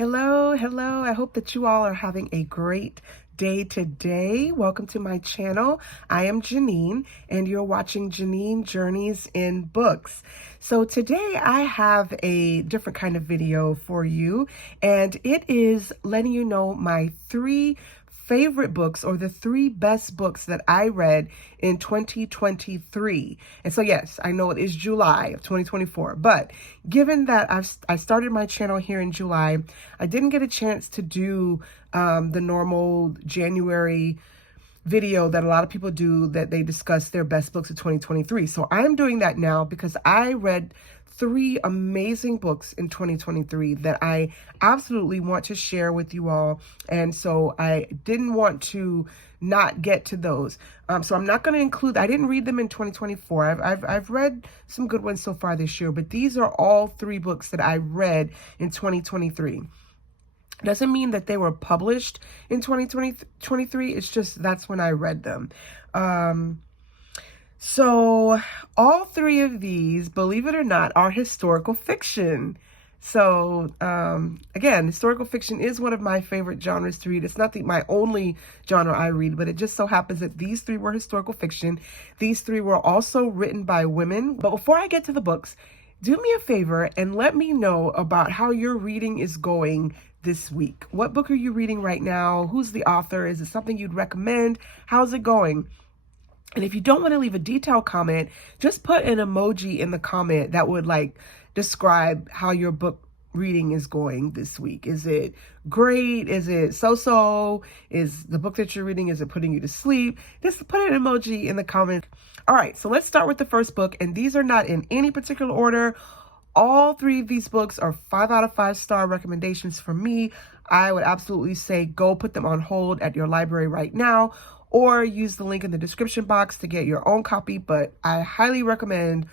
Hello, hello. I hope that you all are having a great day today. Welcome to my channel. I am Janine, and you're watching Janine Journeys in Books. So today I have a different kind of video for you, and it is letting you know my three favorite books, or the three best books that I read in 2023. And so yes, I know it is July of 2024, but given that I started my channel here in July, I didn't get a chance to do the normal January video that a lot of people do, that they discuss their best books of 2023. So I'm doing that now because I read three amazing books in 2023 that I absolutely want to share with you all. And so I didn't want to not get to those. So I'm not going to include, I didn't read them in 2024. I've read some good ones so far this year, but these are all three books that I read in 2023. Doesn't mean that they were published in 2023. It's just that's when I read them. So all three of these, believe it or not, are historical fiction. So again, historical fiction is one of my favorite genres to read. It's not my only genre I read, but it just so happens that these three were historical fiction. These three were also written by women. But before I get to the books, do me a favor and let me know about how your reading is going this week. What book are you reading right now? Who's the author? Is it something you'd recommend? How's it going? And if you don't want to leave a detailed comment, just put an emoji in the comment that would describe how your book reading is going this week. Is it great? Is it so-so? Is the book that you're reading, is it putting you to sleep? Just put an emoji in the comment. All right, so let's start with the first book, and these are not in any particular order. All three of these books are 5 out of 5 star recommendations from me. I would absolutely say go put them on hold at your library right now, or use the link in the description box to get your own copy. But I highly recommend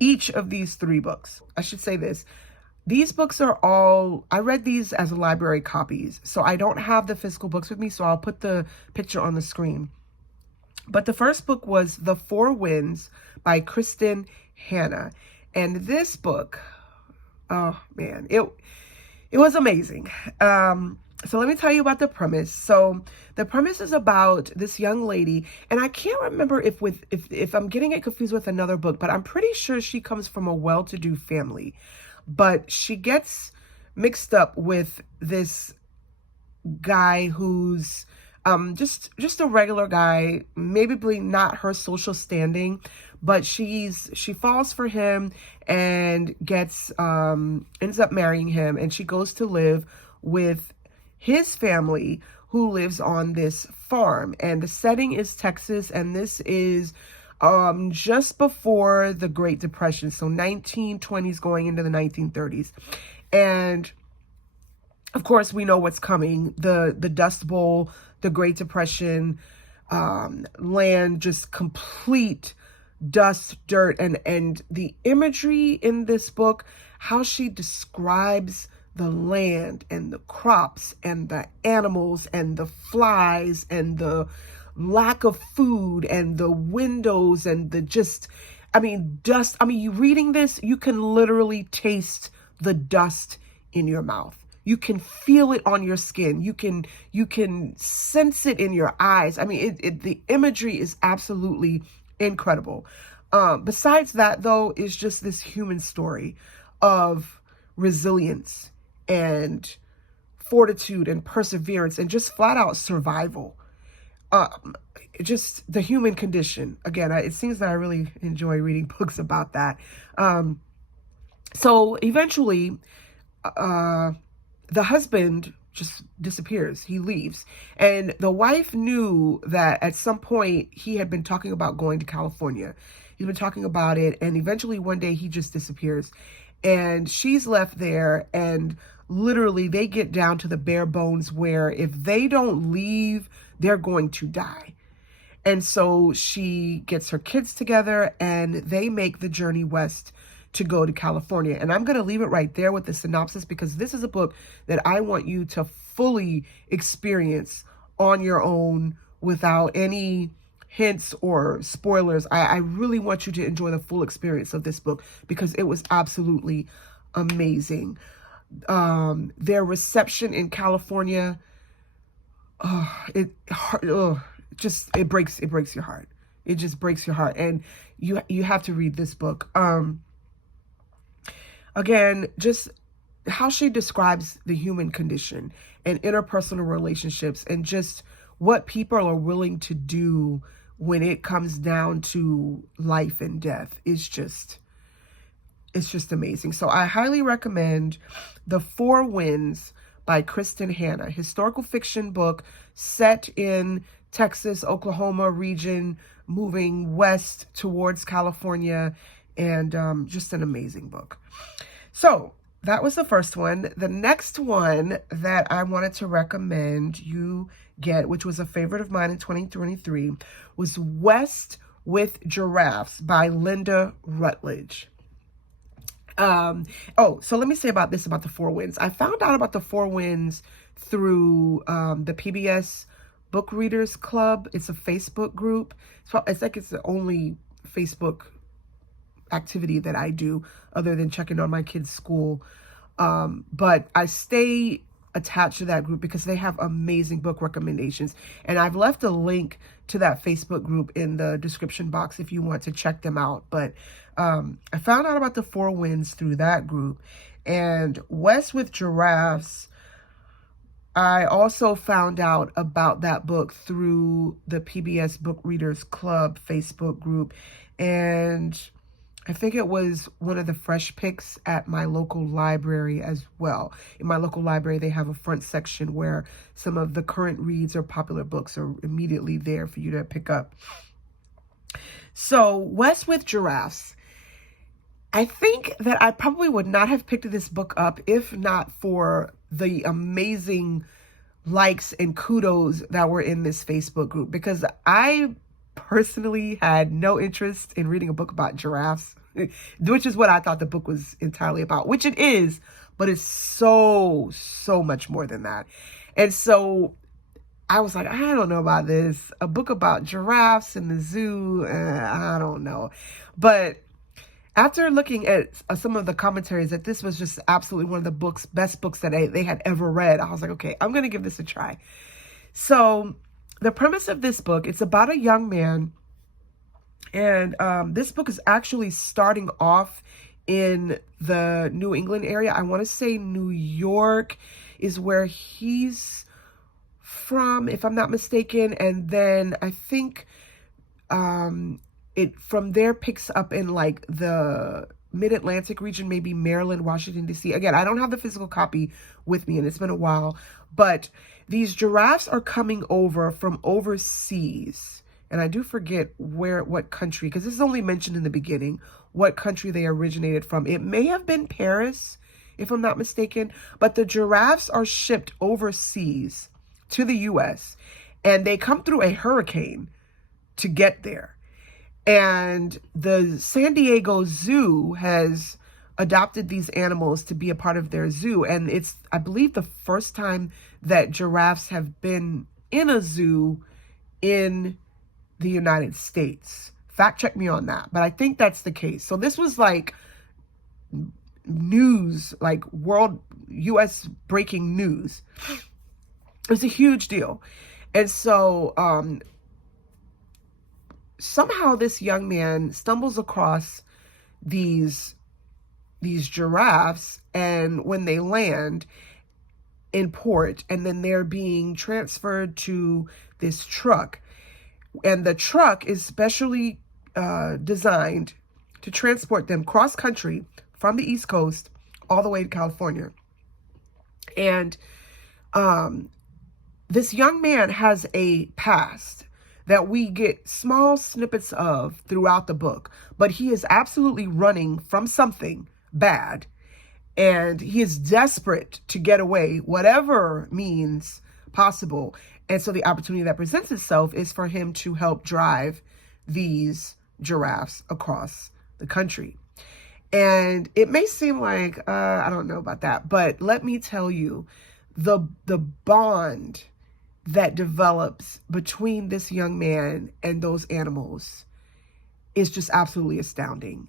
each of these three books. I should say this. These books are all, I read these as library copies, so I don't have the physical books with me, so I'll put the picture on the screen. But the first book was The Four Winds by Kristin Hannah. And this book, oh man, it was amazing. So let me tell you about the premise. So the premise is about this young lady, and I can't remember if I'm getting it confused with another book, but I'm pretty sure she comes from a well-to-do family. But she gets mixed up with this guy who's just a regular guy, maybe not her social standing, but she falls for him and ends up marrying him, and she goes to live with his family who lives on this farm. And the setting is Texas, and this is just before the Great Depression, so 1920s going into the 1930s. And of course, we know what's coming. The Dust Bowl, the Great Depression, land, just complete dust, dirt, and the imagery in this book, how she describes the land and the crops and the animals and the flies and the lack of food and the windows and the dust. You reading this, you can literally taste the dust in your mouth. You can feel it on your skin. You can sense it in your eyes. The imagery is absolutely incredible. Besides that, though, is just this human story of resilience and fortitude and perseverance and just flat out survival. Just the human condition. Again, it seems that I really enjoy reading books about that. So eventually, the husband just disappears. He leaves. And the wife knew that at some point he had been talking about going to California. He's been talking about it, and eventually one day he just disappears. And she's left there, and literally they get down to the bare bones where if they don't leave, they're going to die. And so she gets her kids together, and they make the journey west to go to California. And I'm going to leave it right there with the synopsis, because this is a book that I want you to fully experience on your own without any hints or spoilers. I really want you to enjoy the full experience of this book because it was absolutely amazing. Their reception in California, it breaks your heart. It just breaks your heart. And you have to read this book. Again, just how she describes the human condition and interpersonal relationships, and just what people are willing to do when it comes down to life and death is just, it's just amazing. So I highly recommend The Four Winds by Kristin Hannah, historical fiction book set in Texas, Oklahoma region, moving west towards California, and just an amazing book. So that was the first one. The next one that I wanted to recommend you get, which was a favorite of mine in 2023, was West with Giraffes by Lynda Rutledge. So let me say about this, about The Four Winds. I found out about The Four Winds through the PBS Book Readers Club. It's a Facebook group. So it's like it's the only Facebook activity that I do other than checking on my kids' school. But I stay attached to that group because they have amazing book recommendations. And I've left a link to that Facebook group in the description box if you want to check them out. But I found out about The Four Winds through that group. And West with Giraffes, I also found out about that book through the PBS Book Readers Club Facebook group. And I think it was one of the fresh picks at my local library as well. In my local library, they have a front section where some of the current reads or popular books are immediately there for you to pick up. So, West with Giraffes. I think that I probably would not have picked this book up if not for the amazing likes and kudos that were in this Facebook group, because I personally had no interest in reading a book about giraffes, which is what I thought the book was entirely about, which it is, but it's so much more than that. And so I was like, I don't know about this. A book about giraffes in the zoo, I don't know. But after looking at some of the commentaries that this was just absolutely one of the best books that they had ever read, I was like, okay, I'm going to give this a try. So the premise of this book, it's about a young man. And this book is actually starting off in the New England area. I want to say New York is where he's from, if I'm not mistaken. And then I think it from there picks up in like the Mid-Atlantic region, maybe Maryland, Washington, D.C. Again, I don't have the physical copy with me and it's been a while, but these giraffes are coming over from overseas. And I do forget what country, because this is only mentioned in the beginning, what country they originated from. It may have been Paris, if I'm not mistaken, but the giraffes are shipped overseas to the U.S. and they come through a hurricane to get there. And the San Diego Zoo has adopted these animals to be a part of their zoo. And it's, I believe, the first time that giraffes have been in a zoo in the United States. Fact check me on that, but I think that's the case. So this was like news, like world U.S. breaking news. It was a huge deal. And so somehow this young man stumbles across these giraffes, and when they land in port, and then they're being transferred to this truck, and the truck is specially designed to transport them cross country from the East Coast all the way to California. And this young man has a past that we get small snippets of throughout the book, but he is absolutely running from something bad, and he is desperate to get away, whatever means possible. And so the opportunity that presents itself is for him to help drive these giraffes across the country. And it may seem like, I don't know about that, but let me tell you, the bond that develops between this young man and those animals is just absolutely astounding.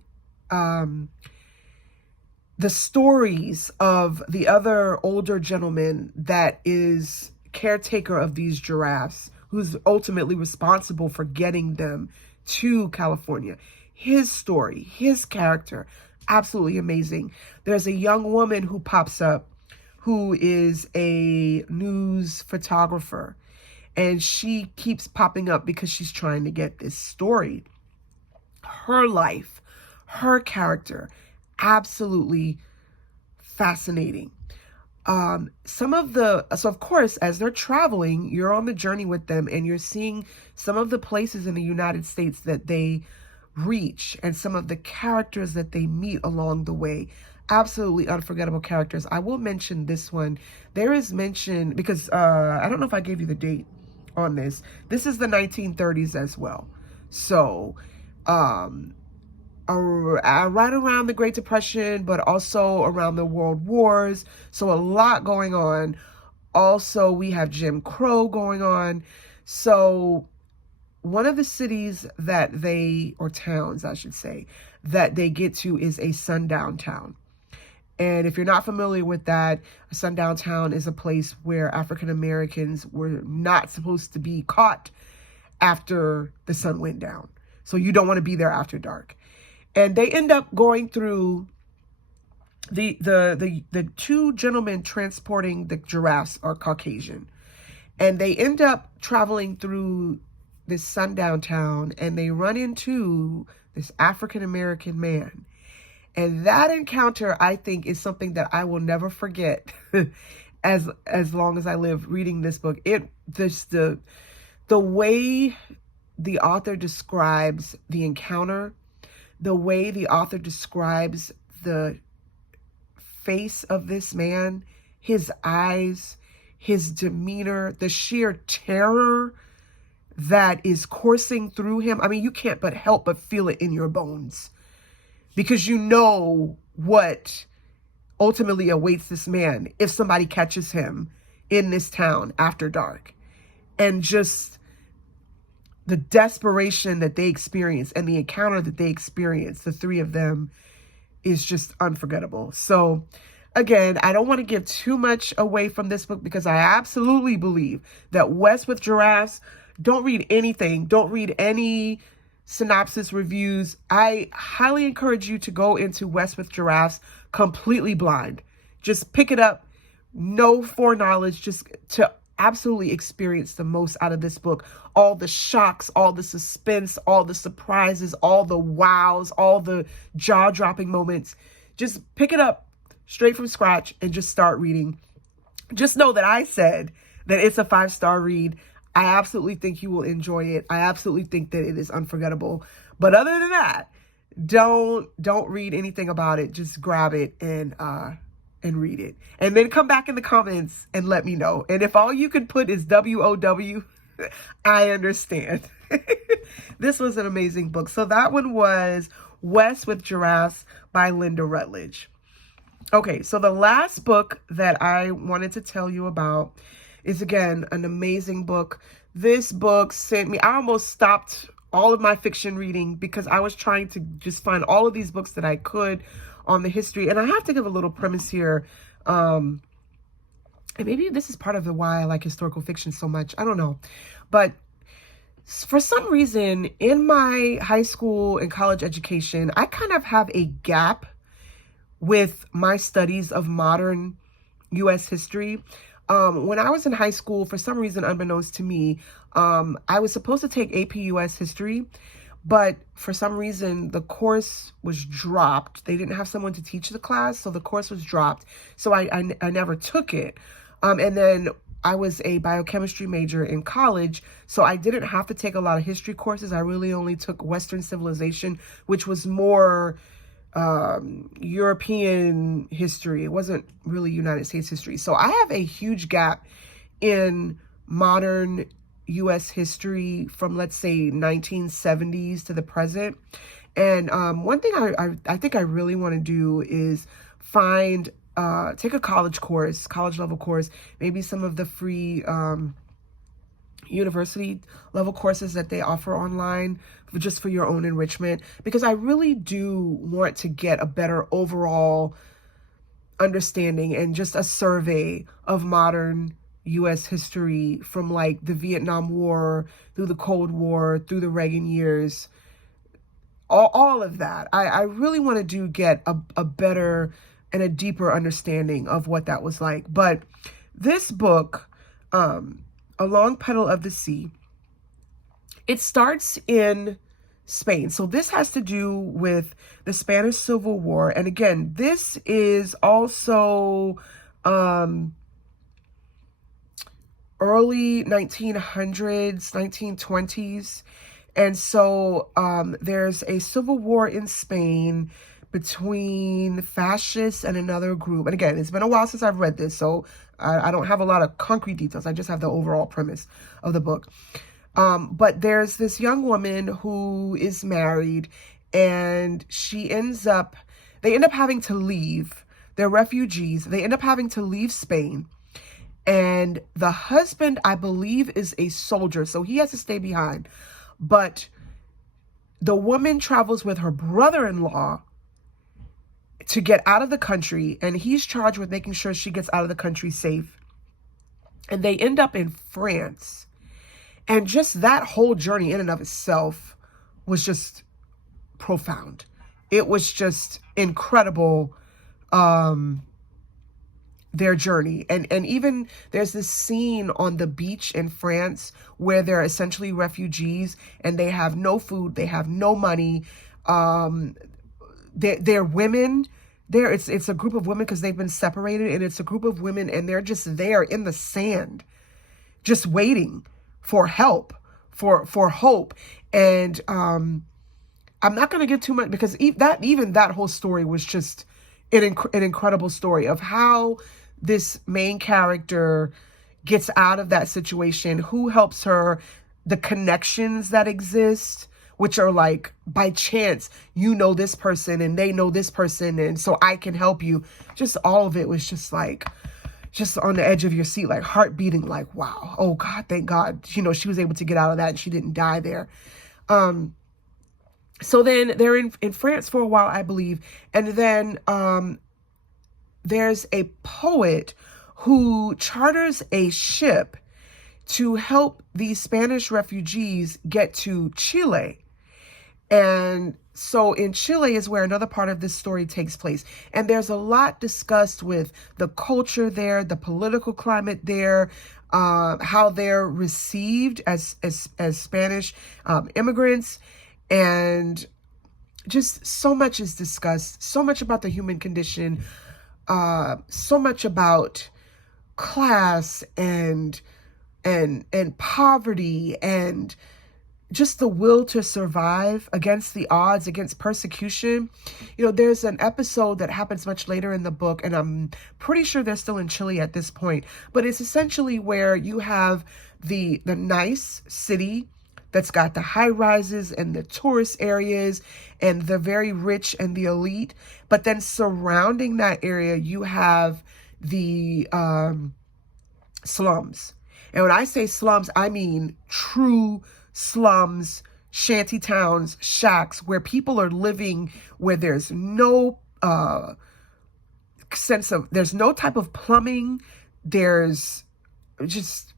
the stories of the other older gentleman that is caretaker of these giraffes, who's ultimately responsible for getting them to California. His story, his character, absolutely amazing. There's a young woman who pops up who is a news photographer, and she keeps popping up because she's trying to get this story. Her life, her character, absolutely fascinating. So of course, as they're traveling, you're on the journey with them, and you're seeing some of the places in the United States that they reach and some of the characters that they meet along the way. Absolutely unforgettable characters. I will mention this one. There is mention, because I don't know if I gave you the date on this. This is the 1930s as well. So, right around the Great Depression, but also around the World Wars. So a lot going on. Also, we have Jim Crow going on. So one of the cities that or towns, I should say, that they get to is a sundown town. And if you're not familiar with that, a sundown town is a place where African Americans were not supposed to be caught after the sun went down. So you don't want to be there after dark. And they end up going through the two gentlemen transporting the giraffes are Caucasian. And they end up traveling through this sundown town, and they run into this African American man. And that encounter, I think, is something that I will never forget as long as I live reading this book. The way the author describes the encounter, the way the author describes the face of this man, his eyes, his demeanor, the sheer terror that is coursing through him. I mean, you can't help but feel it in your bones, because you know what ultimately awaits this man if somebody catches him in this town after dark. And just the desperation that they experience and the encounter that they experience, the three of them, is just unforgettable. So again, I don't want to give too much away from this book, because I absolutely believe that West with Giraffes, don't read anything. Don't read any synopsis reviews. I highly encourage you to go into West with Giraffes completely blind. Just pick it up, no foreknowledge, just to absolutely experience the most out of this book. All the shocks, all the suspense, all the surprises, all the wows, all the jaw-dropping moments. Just pick it up straight from scratch and just start reading. Just know that I said that it's a 5-star read. I absolutely think you will enjoy it. I absolutely think that it is unforgettable. But other than that, don't read anything about it. Just grab it and read it. And then come back in the comments and let me know. And if all you can put is WOW, I understand. This was an amazing book. So that one was West with Giraffes by Lynda Rutledge. Okay, so the last book that I wanted to tell you about is, again, an amazing book. This book sent me, I almost stopped all of my fiction reading because I was trying to just find all of these books that I could on the history. And I have to give a little premise here. And maybe this is part of why I like historical fiction so much. I don't know. But for some reason, in my high school and college education, I kind of have a gap with my studies of modern U.S. history. When I was in high school, for some reason, unbeknownst to me, I was supposed to take AP US history, but for some reason, the course was dropped. They didn't have someone to teach the class, so the course was dropped. So I never took it. And then I was a biochemistry major in college, so I didn't have to take a lot of history courses. I really only took Western civilization, which was more European history. It wasn't really United States history. So I have a huge gap in modern U.S. history from, let's say, 1970s to the present. And one thing I think I really want to do is take a college level course, maybe some of the free university level courses that they offer online just for your own enrichment, because I really do want to get a better overall understanding and just a survey of modern U.S. history from like the Vietnam War through the Cold War, through the Reagan years, all of that. I really want to get a better and a deeper understanding of what that was like. But this book, Along Petal of the Sea, it starts in Spain. So this has to do with the Spanish Civil War. And again, this is also early 1900s, 1920s. And so there's a civil war in Spain between fascists and another group. And again, it's been a while since I've read this, so I don't have a lot of concrete details. I just have the overall premise of the book. But there's this young woman who is married, and they end up having to leave. They're refugees. They end up having to leave Spain. And the husband, I believe, is a soldier, so he has to stay behind. But the woman travels with her brother-in-law to get out of the country, and he's charged with making sure she gets out of the country safe. And they end up in France. And just that whole journey in and of itself was just profound. It was just incredible, their journey. And even there's this scene on the beach in France where they're essentially refugees and they have no food, they have no money. They're women. It's a group of women because they've been separated, and it's a group of women and they're just there in the sand, just waiting for help, for hope. And I'm not going to give too much, because even that whole story was just an incredible story of how this main character gets out of that situation, who helps her, the connections that exist, which are like by chance, you know this person and they know this person, and so I can help you. Just all of it was just like, just on the edge of your seat, like heart beating, like, wow, oh God, thank God, she was able to get out of that and she didn't die there. So then they're in France for a while, I believe. And then there's a poet who charters a ship to help these Spanish refugees get to Chile. And so in Chile is where another part of this story takes place. And there's a lot discussed with the culture there, the political climate there, how they're received as Spanish immigrants. And just so much is discussed, so much about the human condition, so much about class and poverty, and just the will to survive against the odds, against persecution. There's an episode that happens much later in the book, and I'm pretty sure they're still in Chile at this point, but it's essentially where you have the nice city that's got the high rises and the tourist areas and the very rich and the elite. But then surrounding that area, you have the slums. And when I say slums, I mean true slums, shanty towns, shacks, where people are living, where there's no there's no type of plumbing. There's just,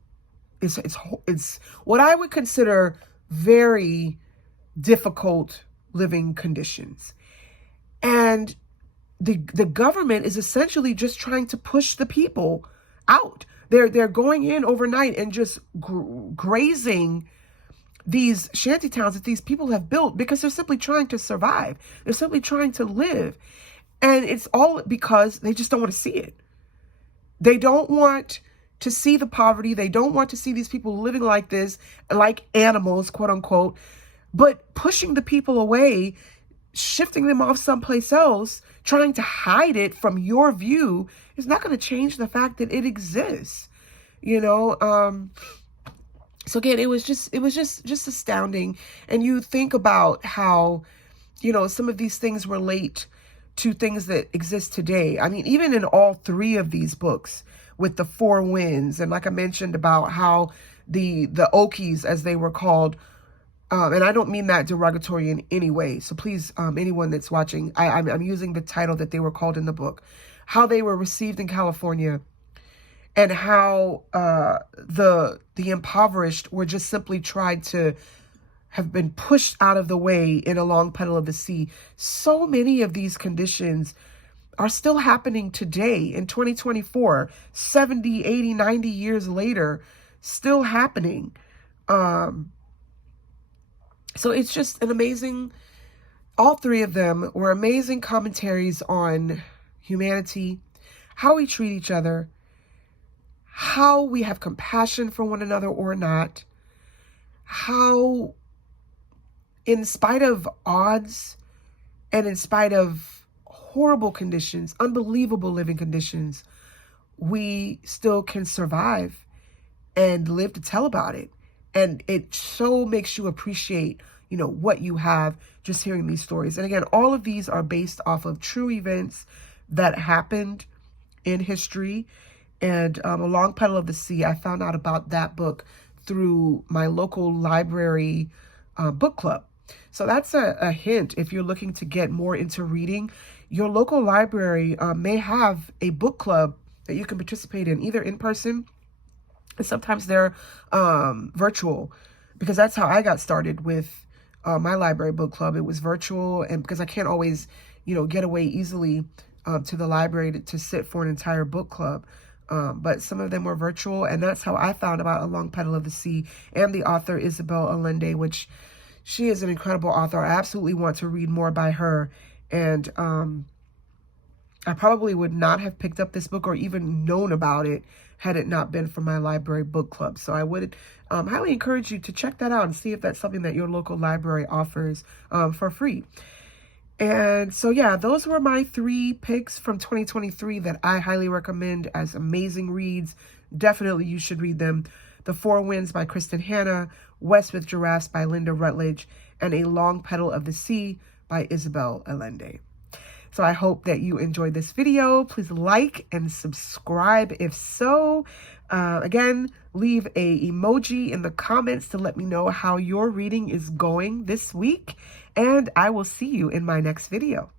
it's what I would consider very difficult living conditions. And the government is essentially just trying to push the people out. They're going in overnight and just grazing these shanty towns that these people have built, because they're simply trying to survive. They're simply trying to live. And it's all because they just don't want to see it. They don't want to see the poverty. They don't want to see these people living like this, like animals, quote unquote, but pushing the people away, shifting them off someplace else, trying to hide it from your view is not going to change the fact that it exists. So again, it was just astounding. And you think about how, some of these things relate to things that exist today. I mean, even in all three of these books, with the four winds, and like I mentioned about how the Okies, as they were called, and I don't mean that derogatory in any way. So please, anyone that's watching, I'm using the title that they were called in the book. how they were received in California, and how the impoverished were just simply tried to have been pushed out of the way in A Long Petal of the Sea. So many of these conditions are still happening today in 2024, 70, 80, 90 years later, still happening. So it's just an amazing, all three of them were amazing commentaries on humanity, how we treat each other, how we have compassion for one another or not, how in spite of odds and in spite of horrible conditions, unbelievable living conditions, we still can survive and live to tell about it. And it so makes you appreciate, you know, what you have just hearing these stories. And again, all of these are based off of true events that happened in history. And A Long Petal of the Sea, I found out about that book through my local library book club. So that's a hint. If you're looking to get more into reading, your local library may have a book club that you can participate in, either in person, and sometimes they're virtual, because that's how I got started with my library book club. It was virtual, and because I can't always, you know, get away easily to the library to sit for an entire book club. But some of them were virtual, and that's how I found about A Long Petal of the Sea and the author Isabel Allende, which she is an incredible author. I absolutely want to read more by her. And I probably would not have picked up this book or even known about it had it not been for my library book club. So I would highly encourage you to check that out and see if that's something that your local library offers for free. And so, yeah, those were my 3 picks from 2023 that I highly recommend as amazing reads. Definitely you should read them. The Four Winds by Kristin Hannah, West with Giraffes by Lynda Rutledge, and A Long Petal of the Sea by Isabel Allende. So I hope that you enjoyed this video. Please like and subscribe if so. Again, leave a emoji in the comments to let me know how your reading is going this week. And I will see you in my next video.